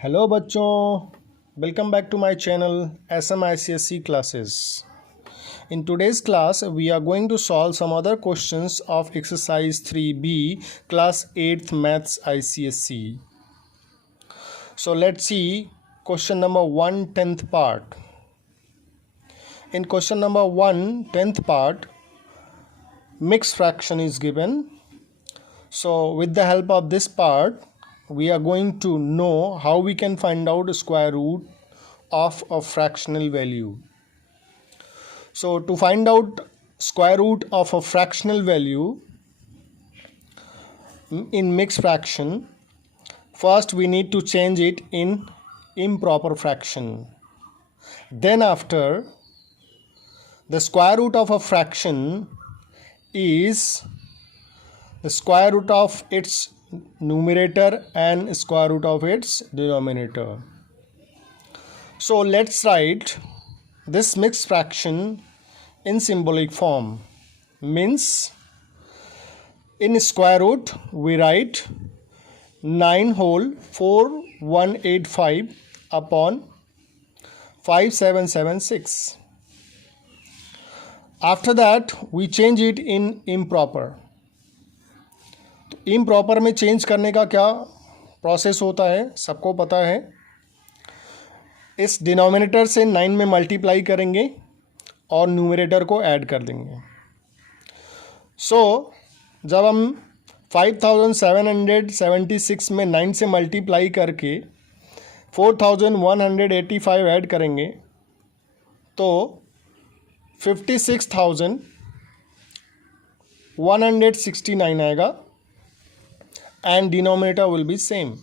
Hello बच्चों, welcome back to my channel SMICSE classes. In today's class, we are going to solve some other questions of exercise 3B, class 8th maths ICSE. So let's see question number 1, 10th part. In question number 1, 10th part, mixed fraction is given. So with the help of this part, we are going to know how we can find out square root of a fractional value. So to find out square root of a fractional value in mixed fraction, first we need to change it in improper fraction. Then after, the square root of a fraction is the square root of its numerator and square root of its denominator. So let's write this mixed fraction in symbolic form. Means in square root we write 9 whole 4185 upon 5776. After that we change it in improper. तो improper में change करने का क्या process होता है सबको पता है. इस डिनोमिनेटर से 9 में मल्टीप्लाई करेंगे और न्यूमरेटर को ऐड कर देंगे. सो जब हम 5776 में 9 से मल्टीप्लाई करके 4185 ऐड करेंगे तो 56,169 आएगा and denominator will be same.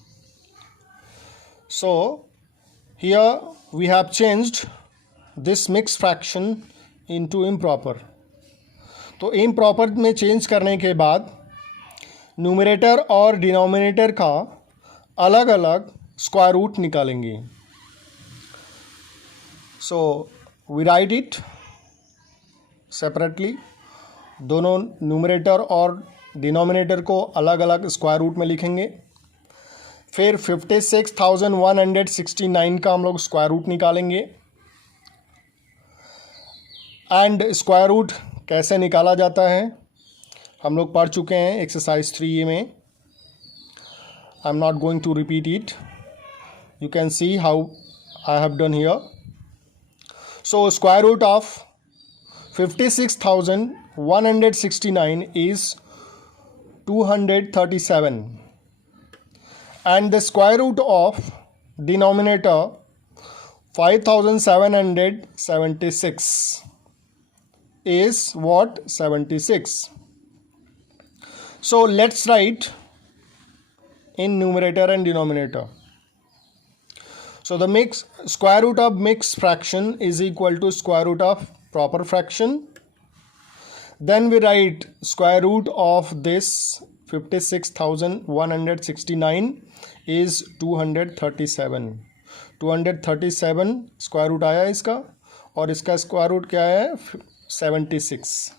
So here we have changed this mixed fraction into improper. तो improper में चेंज करने के बाद न्यूमरेटर और डिनोमिनेटर का अलग अलग स्क्वायर रूट निकालेंगे. So we write it separately. दोनों न्यूमरेटर और डिनोमिनेटर को अलग अलग स्क्वायर रूट में लिखेंगे. फिर 56,169 का हम लोग स्क्वायर रूट निकालेंगे. एंड स्क्वायर रूट कैसे निकाला जाता है हम लोग पढ़ चुके हैं एक्सरसाइज 3 में. I am not going to repeat it. You can see how I have done here. So square root of 56,169 is 237 and the square root of denominator 5776 is what? 76. So let's write in numerator and denominator. So the square root of mixed fraction is equal to square root of proper fraction. Then we write square root of this 56,169 is 237. 237 square root आया इसका और इसका square root क्या है 76.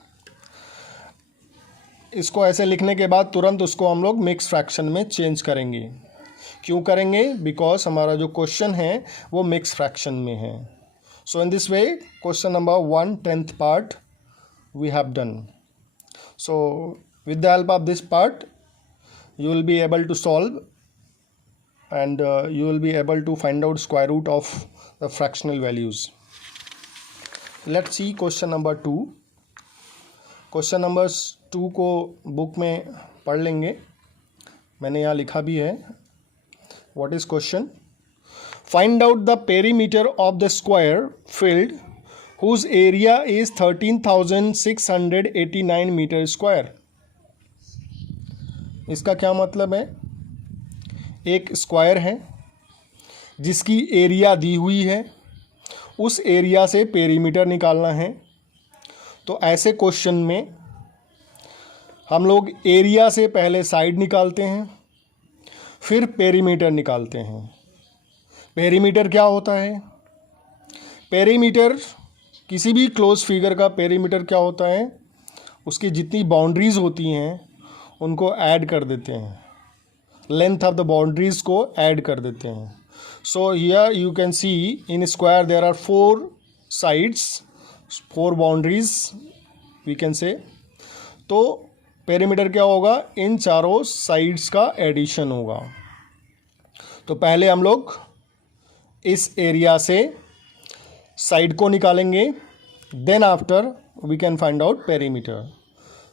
इसको ऐसे लिखने के बाद तुरंत उसको हम लोग मिक्स फ्रैक्शन में चेंज करेंगे. क्यों करेंगे? बिकॉज हमारा जो क्वेश्चन है वो मिक्स फ्रैक्शन में है. So in this way question number 1 10th part we have done. So with the help of this part you will be able to solve and you will be able to find out square root of the fractional values. Let's see question number 2. Question number 2 को book में पढ़ लेंगे. मैंने यहाँ लिखा भी है. What is question? Find out the perimeter of the square field whose area is 13,689 metre square. इसका क्या मतलब है? एक स्क्वायर है जिसकी एरिया दी हुई है, उस एरिया से पेरीमीटर निकालना है. तो ऐसे क्वेश्चन में हम लोग एरिया से पहले साइड निकालते हैं फिर पेरीमीटर निकालते हैं. पेरीमीटर क्या होता है? पेरीमीटर किसी भी क्लोज फिगर का पेरीमीटर क्या होता है? उसकी जितनी बाउंड्रीज़ होती हैं उनको ऐड कर देते हैं. लेंथ ऑफ द बाउंड्रीज़ को ऐड कर देते हैं. So here you can see in square there are 4 sides, 4 boundaries we can say. तो पेरीमीटर क्या होगा, इन चारों साइड्स का एडिशन होगा. तो पहले हम लोग इस एरिया से साइड को निकालेंगे, then after we can find out perimeter.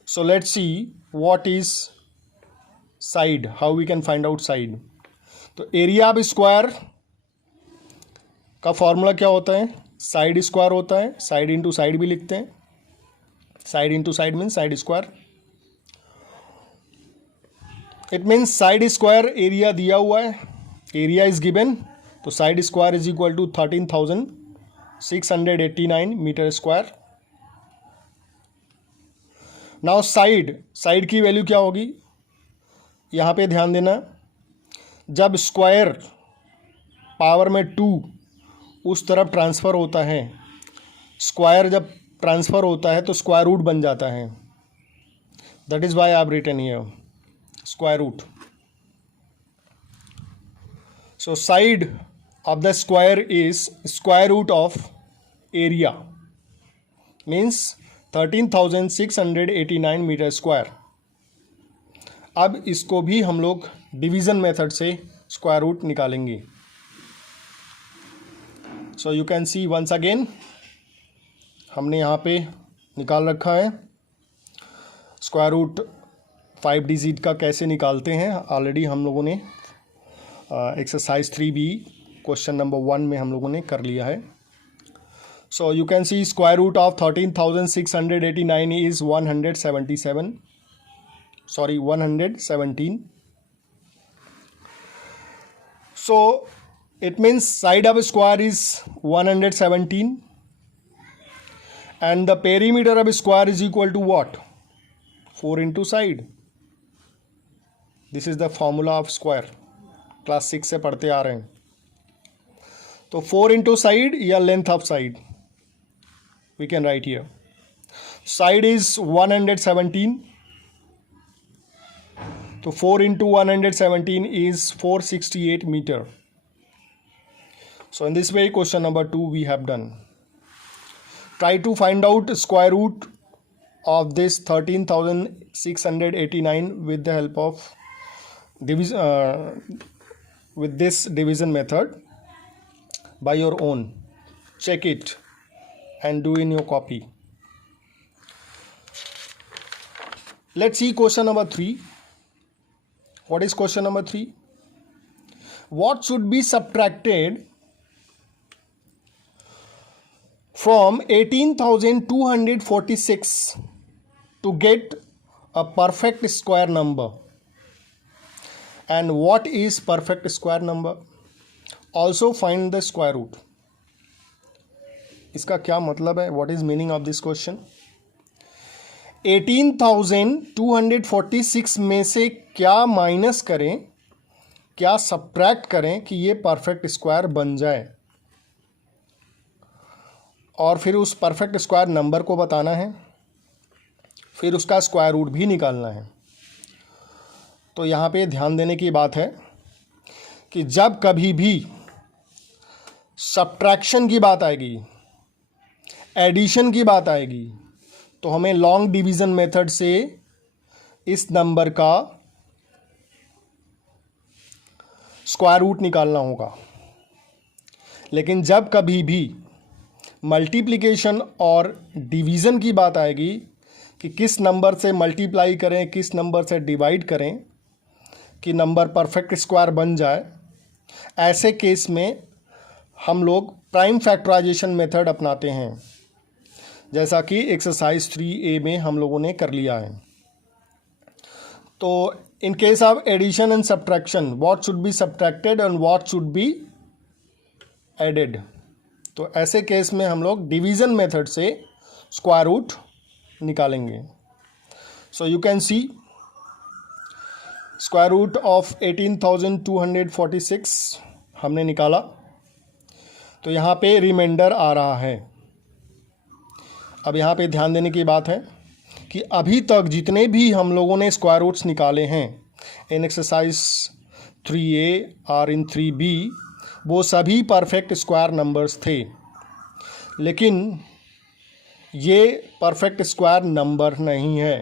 So let's see what is side, how we can find out side. तो एरिया ऑफ स्क्वायर का फॉर्मूला क्या होता है, साइड स्क्वायर होता है. साइड इंटू साइड भी लिखते हैं, side into side means side square. It means side square area दिया हुआ है, एरिया इज गिवन, तो side square is equal to 13,689 metre square. Now side की वैल्यू क्या होगी, यहाँ पे ध्यान देना. जब स्क्वायर पावर में 2 उस तरफ ट्रांसफ़र होता है, स्क्वायर जब ट्रांसफ़र होता है तो स्क्वायर रूट बन जाता है. That is why I have written here square root. So side of the square is square root of area, means 13,689 metre square. अब इसको भी हम लोग डिवीज़न मेथड से स्क्वायर रूट निकालेंगे. So you can see once again, हमने यहाँ पे निकाल रखा है स्क्वायर रूट 5 डिजिट का कैसे निकालते हैं. ऑलरेडी हम लोगों ने एक्सरसाइज 3B क्वेश्चन नंबर 1 में हम लोगों ने कर लिया है. So you can see square root of 13,689 is 117. So it means side of a square is 117 and the perimeter of a square is equal to what? 4 into side. This is the formula of square, class 6 से पढ़ते आ रहे हैं. तो 4 into side या length of side we can write here. Side is 117. तो 4 into 117 is 468 meter. So in this way question number 2 we have done. Try to find out square root of this 13,689 with the help of with this division method by your own. Check it and do in your copy. Let's see question number 3. What is question number 3? What should be subtracted from 18,246 to get a perfect square number? And what is perfect square number? Also find the square root. इसका क्या मतलब है? What is meaning of this question? 18,246 में से क्या minus करें, क्या subtract करें कि ये परफेक्ट स्क्वायर बन जाए, और फिर उस परफेक्ट स्क्वायर नंबर को बताना है, फिर उसका स्क्वायर रूट भी निकालना है. तो यहाँ पे ध्यान देने की बात है कि जब कभी भी सब्ट्रैक्शन की बात आएगी, एडिशन की बात आएगी, तो हमें लॉन्ग डिवीज़न मेथड से इस नंबर का स्क्वायर रूट निकालना होगा. लेकिन जब कभी भी मल्टीप्लिकेशन और डिवीज़न की बात आएगी कि किस नंबर से मल्टीप्लाई करें, किस नंबर से डिवाइड करें कि नंबर परफेक्ट स्क्वायर बन जाए, ऐसे केस में हम लोग प्राइम फैक्टराइजेशन मेथड अपनाते हैं, जैसा कि एक्सरसाइज 3A में हम लोगों ने कर लिया है. तो in case of addition and subtraction, what should be subtracted and what should be added. तो ऐसे केस में हम लोग डिवीज़न मेथड से स्क्वायर रूट निकालेंगे. So you can see square root of 18,246 हमने निकाला. तो यहाँ पे रिमाइंडर आ रहा है. अब यहाँ पे ध्यान देने की बात है कि अभी तक जितने भी हम लोगों ने स्क्वायर रूट्स निकाले हैं इन एक्सरसाइज 3A और इन 3B, वो सभी परफेक्ट स्क्वायर नंबर्स थे, लेकिन ये परफेक्ट स्क्वायर नंबर नहीं है,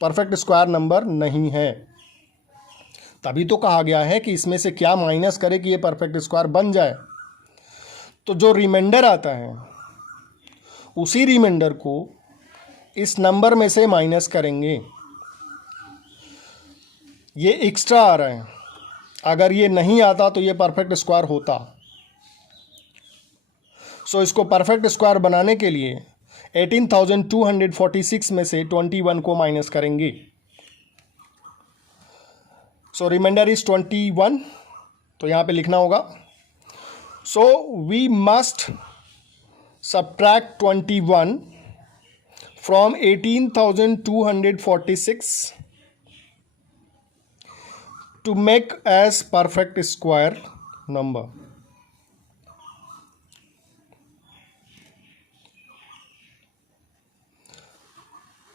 परफेक्ट स्क्वायर नंबर नहीं है। तभी तो कहा गया है कि इसमें से क्या माइनस करे कि ये परफेक्ट स्क्वायर बन जाए। तो जो रिमाइंडर आता है उसी रिमाइंडर को इस नंबर में से माइनस करेंगे। ये एक्स्ट्रा आ रहा है, अगर ये नहीं आता तो ये परफेक्ट स्क्वायर होता। सो इसको परफेक्ट स्क्वायर बनाने के लिए 18,246 में से 21 को माइनस करेंगे। सो रिमाइंडर इज 21, तो यहाँ पे लिखना होगा, so we must subtract 21 from 18,246 to make as perfect square number.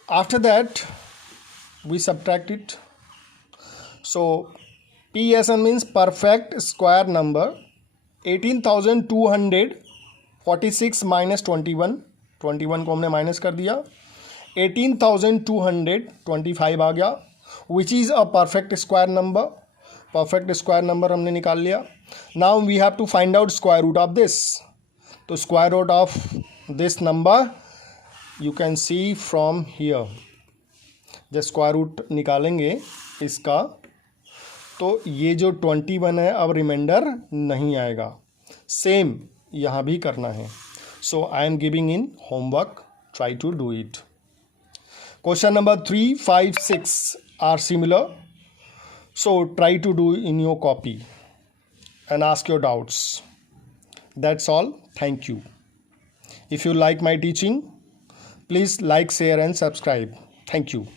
After that we subtract it. So PSN means perfect square number. 18,246 minus 21 को हमने माइनस कर दिया, 18,225 आ गया, which is a perfect square number. Perfect square number हमने निकाल लिया। Now we have to find out square root of this. तो square root of this number you can see from here. जब स्क्वायर रूट निकालेंगे इसका, तो ये जो 21 है अब रिमाइंडर नहीं आएगा। सेम यहाँ भी करना है। So I am giving in homework, try to do it. Question number 3, 5, 6 are similar, so try to do in your copy and ask your doubts. That's all. Thank you. If you like my teaching, please like, share and subscribe. Thank you.